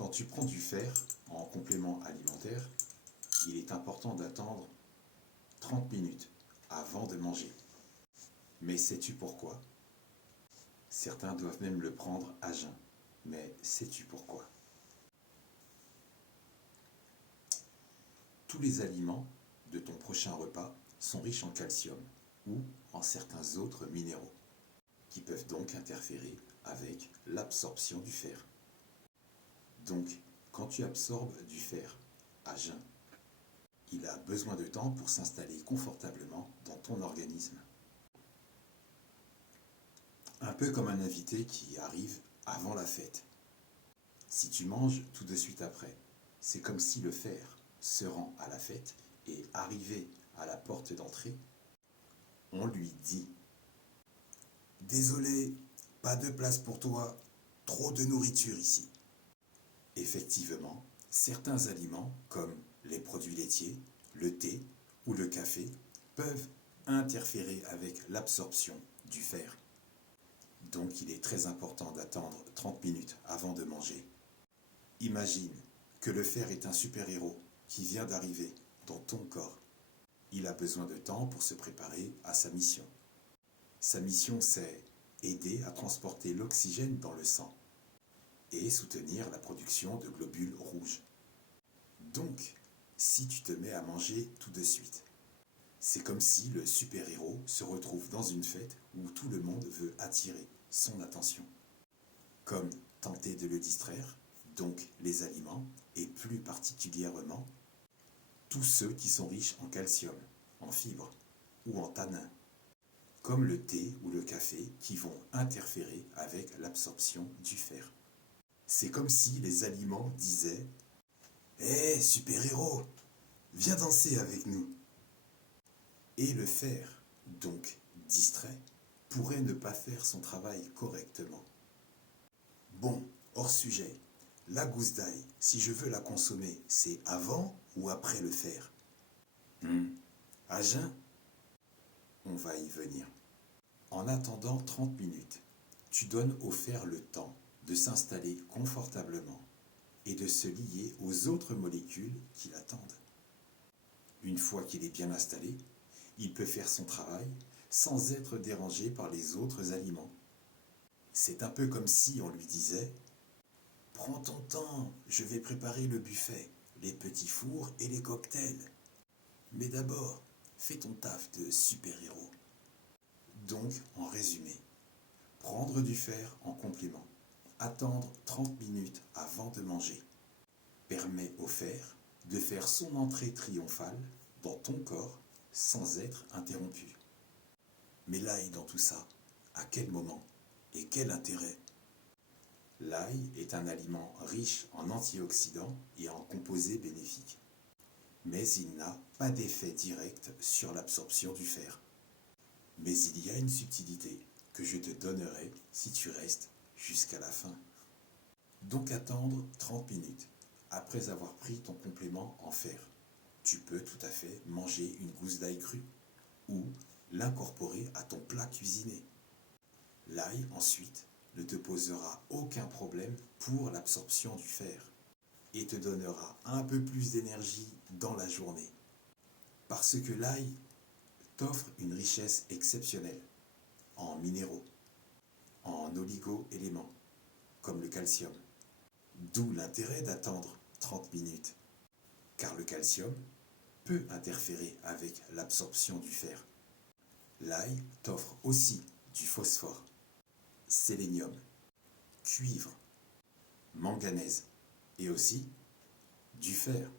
Quand tu prends du fer en complément alimentaire, il est important d'attendre 30 minutes avant de manger. Mais sais-tu pourquoi? Certains doivent même le prendre à jeun. Mais sais-tu pourquoi? Tous les aliments de ton prochain repas sont riches en calcium ou en certains autres minéraux, qui peuvent donc interférer avec l'absorption du fer. Donc, quand tu absorbes du fer à jeun, il a besoin de temps pour s'installer confortablement dans ton organisme. Un peu comme un invité qui arrive avant la fête. Si tu manges tout de suite après, c'est comme si le fer se rend à la fête et arrivé à la porte d'entrée, on lui dit « Désolé, pas de place pour toi, trop de nourriture ici ». Effectivement, certains aliments, comme les produits laitiers, le thé ou le café, peuvent interférer avec l'absorption du fer. Donc il est très important d'attendre 30 minutes avant de manger. Imagine que le fer est un super-héros qui vient d'arriver dans ton corps. Il a besoin de temps pour se préparer à sa mission. Sa mission, c'est aider à transporter l'oxygène dans le sang et soutenir la production de globules rouges. Donc, si tu te mets à manger tout de suite, c'est comme si le super-héros se retrouve dans une fête où tout le monde veut attirer son attention. Comme tenter de le distraire, donc les aliments, et plus particulièrement tous ceux qui sont riches en calcium, en fibres ou en tanins, comme le thé ou le café qui vont interférer avec l'absorption du fer. C'est comme si les aliments disaient « Hé, super-héros, viens danser avec nous !» Et le fer, donc distrait, pourrait ne pas faire son travail correctement. Bon, hors sujet, la gousse d'ail, si je veux la consommer, c'est avant ou après le fer? À jeun? On va y venir. En attendant 30 minutes, tu donnes au fer le temps de s'installer confortablement et de se lier aux autres molécules qui l'attendent. Une fois qu'il est bien installé, il peut faire son travail sans être dérangé par les autres aliments. C'est un peu comme si on lui disait « Prends ton temps, je vais préparer le buffet, les petits fours et les cocktails. Mais d'abord, fais ton taf de super-héros. » Donc, en résumé, prendre du fer en complément, attendre 30 minutes avant de manger, permet au fer de faire son entrée triomphale dans ton corps sans être interrompu. Mais l'ail dans tout ça, à quel moment et quel intérêt? L'ail est un aliment riche en antioxydants et en composés bénéfiques. Mais il n'a pas d'effet direct sur l'absorption du fer. Mais il y a une subtilité que je te donnerai si tu restes jusqu'à la fin. Donc attendre 30 minutes après avoir pris ton complément en fer. Tu peux tout à fait manger une gousse d'ail crue ou l'incorporer à ton plat cuisiné. L'ail, ensuite, ne te posera aucun problème pour l'absorption du fer et te donnera un peu plus d'énergie dans la journée. Parce que l'ail t'offre une richesse exceptionnelle en minéraux, en oligo-éléments, comme le calcium. D'où l'intérêt d'attendre 30 minutes, car le calcium peut interférer avec l'absorption du fer. L'ail t'offre aussi du phosphore, sélénium, cuivre, manganèse et aussi du fer.